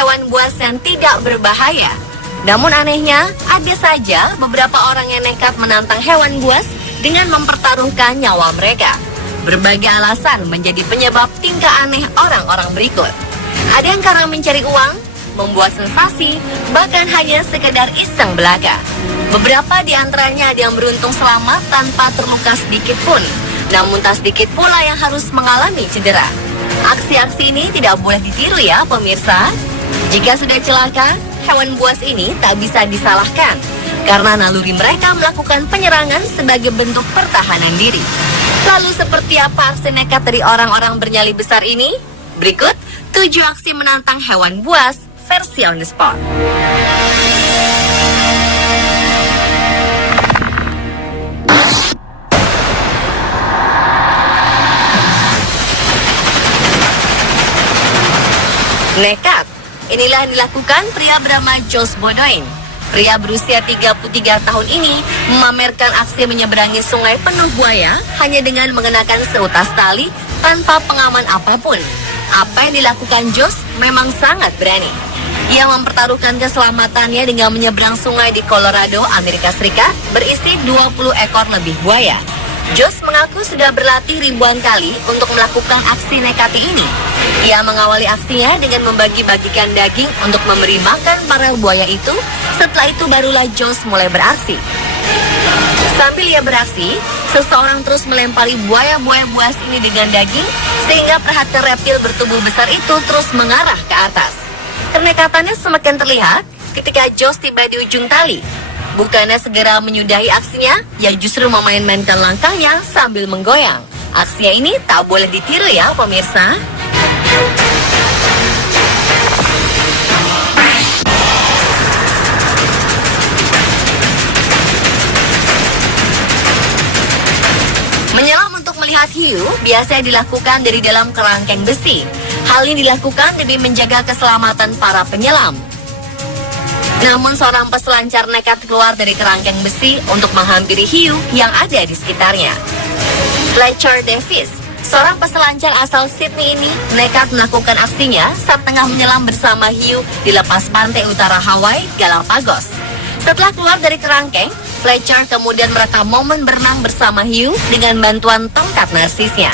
hewan buas yang tidak berbahaya. Namun anehnya, ada saja beberapa orang yang nekat menantang hewan buas dengan mempertaruhkan nyawa mereka. Berbagai alasan menjadi penyebab tingkah aneh orang-orang berikut. Ada yang karena mencari uang, membuat sensasi, bahkan hanya sekedar iseng belaka. Beberapa di antaranya ada yang beruntung selamat tanpa terluka sedikit pun, namun tak sedikit pula yang harus mengalami cedera. Aksi-aksi ini tidak boleh ditiru ya pemirsa. Jika sudah celaka, hewan buas ini tak bisa disalahkan, karena naluri mereka melakukan penyerangan sebagai bentuk pertahanan diri. Lalu seperti apa aksi nekat dari orang-orang bernyali besar ini? Berikut 7 aksi menantang hewan buas versi on the spot. Nekat. Inilah yang dilakukan pria bernama Jos Bodoin. Pria berusia 33 tahun ini memamerkan aksi menyeberangi sungai penuh buaya hanya dengan mengenakan seutas tali tanpa pengaman apapun. Apa yang dilakukan Jos memang sangat berani. Ia mempertaruhkan keselamatannya dengan menyeberang sungai di Colorado, Amerika Serikat berisi 20 ekor lebih buaya. Jos mengaku sudah berlatih ribuan kali untuk melakukan aksi nekat ini. Ia mengawali aksinya dengan membagi-bagikan daging untuk memberi makan para buaya itu. Setelah itu barulah Jos mulai beraksi. Sambil ia beraksi, seseorang terus melempari buaya-buaya buas ini dengan daging, sehingga perhatian reptil bertubuh besar itu terus mengarah ke atas. Kenekatannya semakin terlihat ketika Jos tiba di ujung tali. Bukannya segera menyudahi aksinya, ia justru memain-mainkan langkahnya sambil menggoyang. Aksinya ini tak boleh ditiru ya pemirsa. Menyelam untuk melihat hiu biasanya dilakukan dari dalam kerangkeng besi. Hal ini dilakukan demi menjaga keselamatan para penyelam. Namun seorang peselancar nekat keluar dari kerangkeng besi untuk menghampiri hiu yang ada di sekitarnya. Fletcher Davis, seorang peselancar asal Sydney ini nekat melakukan aksinya saat tengah menyelam bersama hiu di lepas pantai utara Hawaii, Galapagos. Setelah keluar dari kerangkeng, Fletcher kemudian merekam momen berenang bersama hiu dengan bantuan tongkat narsisnya.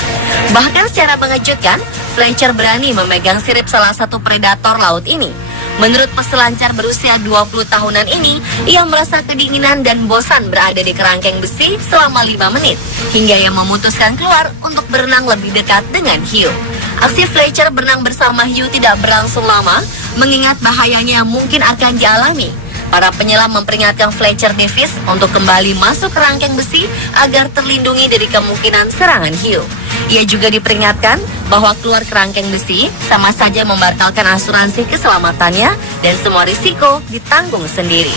Bahkan secara mengejutkan, Fletcher berani memegang sirip salah satu predator laut ini. Menurut peselancar berusia 20 tahunan ini, ia merasa kedinginan dan bosan berada di kerangkeng besi selama 5 menit, hingga ia memutuskan keluar untuk berenang lebih dekat dengan hiu. Aksi Fletcher berenang bersama hiu tidak berlangsung lama, mengingat bahayanya mungkin akan dialami. Para penyelam memperingatkan Fletcher Davis untuk kembali masuk kerangkeng besi agar terlindungi dari kemungkinan serangan hiu. Ia juga diperingatkan bahwa keluar kerangkeng besi sama saja membatalkan asuransi keselamatannya dan semua risiko ditanggung sendiri.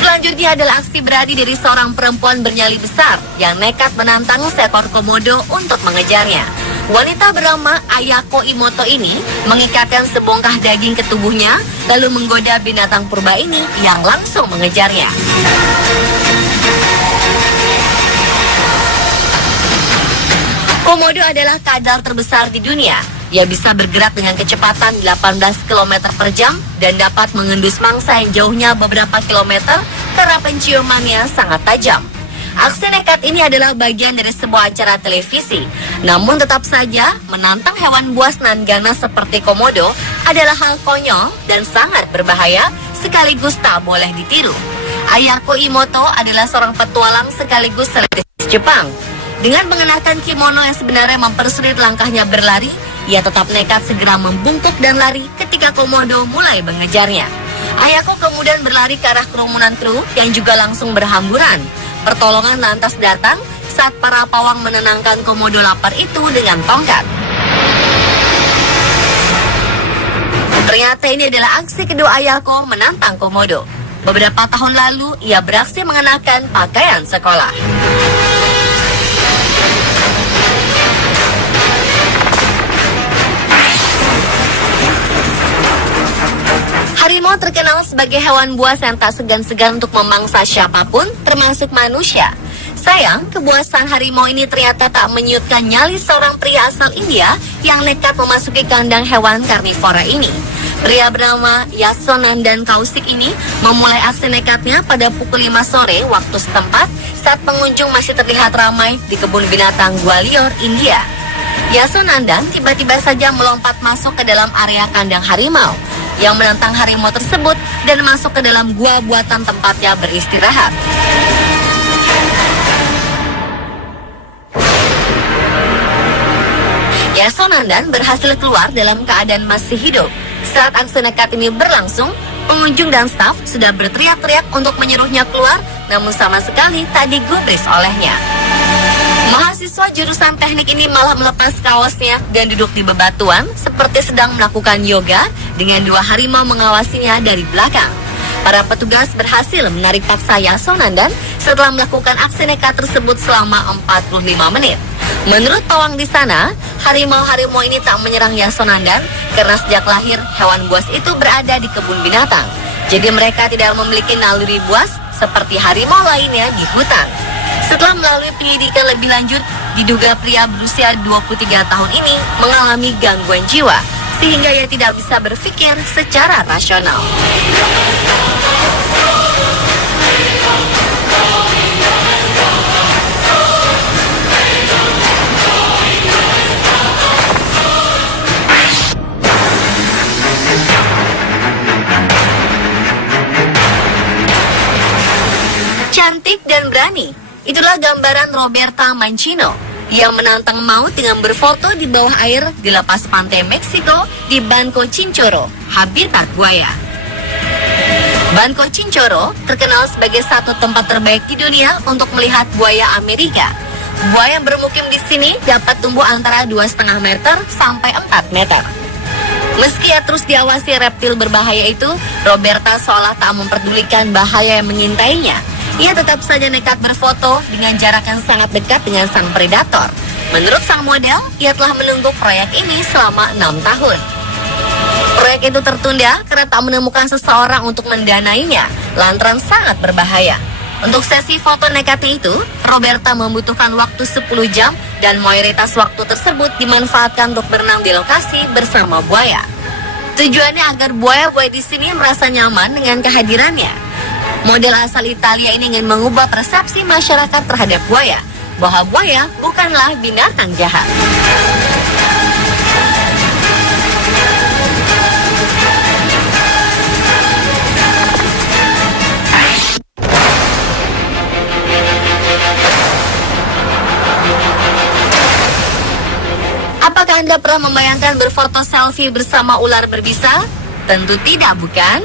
Selanjutnya adalah aksi berani dari seorang perempuan bernyali besar yang nekat menantang seekor komodo untuk mengejarnya. Wanita bernama Ayako Imoto ini mengikatkan sebongkah daging ke tubuhnya, lalu menggoda binatang purba ini yang langsung mengejarnya. Komodo adalah kadal terbesar di dunia. Ia bisa bergerak dengan kecepatan 18 km per jam dan dapat mengendus mangsa yang jauhnya beberapa kilometer karena penciumannya sangat tajam. Aksi nekat ini adalah bagian dari sebuah acara televisi. Namun tetap saja, menantang hewan buas nan ganas seperti komodo adalah hal konyol dan sangat berbahaya sekaligus tak boleh ditiru. Ayako Imoto adalah seorang petualang sekaligus seletis Jepang. Dengan mengenakan kimono yang sebenarnya mempersulit langkahnya berlari, ia tetap nekat segera membungkuk dan lari ketika komodo mulai mengejarnya. Ayako kemudian berlari ke arah kerumunan kru yang juga langsung berhamburan. Pertolongan lantas datang saat para pawang menenangkan komodo lapar itu dengan tongkat. Ternyata ini adalah aksi kedua Ayako menantang komodo. Beberapa tahun lalu, ia beraksi mengenakan pakaian sekolah. Harimau Harimau terkenal sebagai hewan buas yang tak segan-segan untuk memangsa siapapun, termasuk manusia. Sayang, kebuasan harimau ini ternyata tak menyurutkan nyali seorang pria asal India yang nekat memasuki kandang hewan karnivora ini. Pria bernama Yasonandan Kaushik ini memulai aksi nekatnya pada pukul 5 sore waktu setempat saat pengunjung masih terlihat ramai di kebun binatang Gwalior, India. Yasonandan tiba-tiba saja melompat masuk ke dalam area kandang harimau yang menantang harimau tersebut dan masuk ke dalam gua buatan tempatnya beristirahat. Yasonandan berhasil keluar dalam keadaan masih hidup. Saat aksi nekat ini berlangsung, pengunjung dan staf sudah berteriak-teriak untuk menyuruhnya keluar, namun sama sekali tak digubris olehnya. Mahasiswa jurusan teknik ini malah melepas kaosnya dan duduk di bebatuan seperti sedang melakukan yoga dengan dua harimau mengawasinya dari belakang. Para petugas berhasil menarik paksa Yasonandan setelah melakukan aksi nekat tersebut selama 45 menit. Menurut pawang di sana, harimau-harimau ini tak menyerang Yasonandan karena sejak lahir hewan buas itu berada di kebun binatang. Jadi mereka tidak memiliki naluri buas seperti harimau lainnya di hutan. Setelah melalui penyelidikan lebih lanjut, diduga pria berusia 23 tahun ini mengalami gangguan jiwa, sehingga ia tidak bisa berpikir secara rasional. Cantik dan berani. Itulah gambaran Roberta Mancino yang menantang maut dengan berfoto di bawah air di lepas pantai Meksiko di Banco Chinchorro, habitat buaya. Banco Chinchorro terkenal sebagai satu tempat terbaik di dunia untuk melihat buaya Amerika. Buaya yang bermukim di sini dapat tumbuh antara 2,5 meter sampai 4 meter. Meski ia terus diawasi reptil berbahaya itu, Roberta seolah tak memperdulikan bahaya yang menyintainya. Ia tetap saja nekat berfoto dengan jarak yang sangat dekat dengan sang predator. Menurut sang model, ia telah menunggu proyek ini selama 6 tahun. Proyek itu tertunda karena tak menemukan seseorang untuk mendanainya, lantaran sangat berbahaya. Untuk sesi foto nekatnya itu, Roberta membutuhkan waktu 10 jam dan mayoritas waktu tersebut dimanfaatkan untuk berenang di lokasi bersama buaya. Tujuannya agar buaya-buaya di sini merasa nyaman dengan kehadirannya. Model asal Italia ini ingin mengubah persepsi masyarakat terhadap buaya, bahwa buaya bukanlah binatang jahat. Apakah Anda pernah membayangkan berfoto selfie bersama ular berbisa? Tentu tidak, bukan?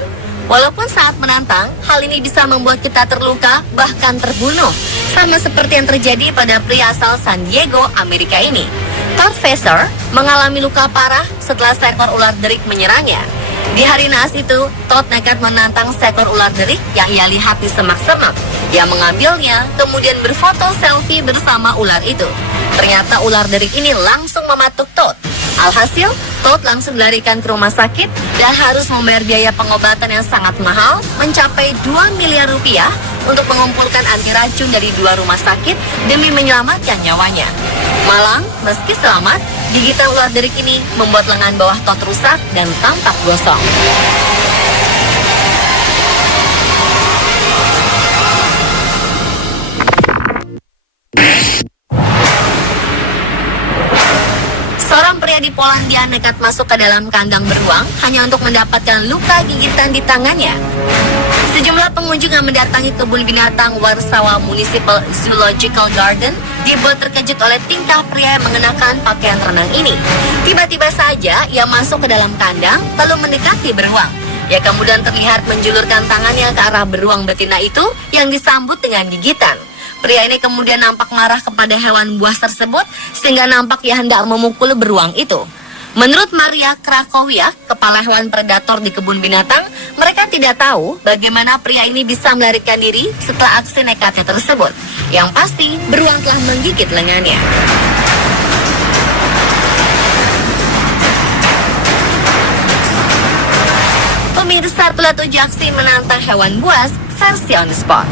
Walaupun sangat menantang, hal ini bisa membuat kita terluka, bahkan terbunuh. Sama seperti yang terjadi pada pria asal San Diego, Amerika ini. Todd Facer mengalami luka parah setelah seekor ular derik menyerangnya. Di hari naas itu, Todd nekat menantang seekor ular derik yang ia lihat di semak-semak. Ia mengambilnya, kemudian berfoto selfie bersama ular itu. Ternyata ular derik ini langsung mematuk Todd. Alhasil, Todd langsung dilarikan ke rumah sakit dan harus membayar biaya pengobatan yang sangat mahal, mencapai 2 miliar rupiah untuk mengumpulkan anti racun dari 2 rumah sakit demi menyelamatkan nyawanya. Malang, meski selamat, gigitan ular derik ini membuat lengan bawah Todd rusak dan tampak gosong. Seorang pria di Polandia nekat masuk ke dalam kandang beruang hanya untuk mendapatkan luka gigitan di tangannya. Sejumlah pengunjung yang mendatangi kebun binatang Warsawa Municipal Zoological Garden dibuat terkejut oleh tingkah pria yang mengenakan pakaian renang ini. Tiba-tiba saja ia masuk ke dalam kandang lalu mendekati beruang. Ia kemudian terlihat menjulurkan tangannya ke arah beruang betina itu yang disambut dengan gigitan. Pria ini kemudian nampak marah kepada hewan buas tersebut sehingga nampak ia hendak memukul beruang itu. Menurut Maria Krakowiak, kepala hewan predator di kebun binatang, mereka tidak tahu bagaimana pria ini bisa melarikan diri setelah aksi nekatnya tersebut. Yang pasti, beruang telah menggigit lengannya. Pemirsa, telah 7 aksi menantang hewan buas versi on the spot.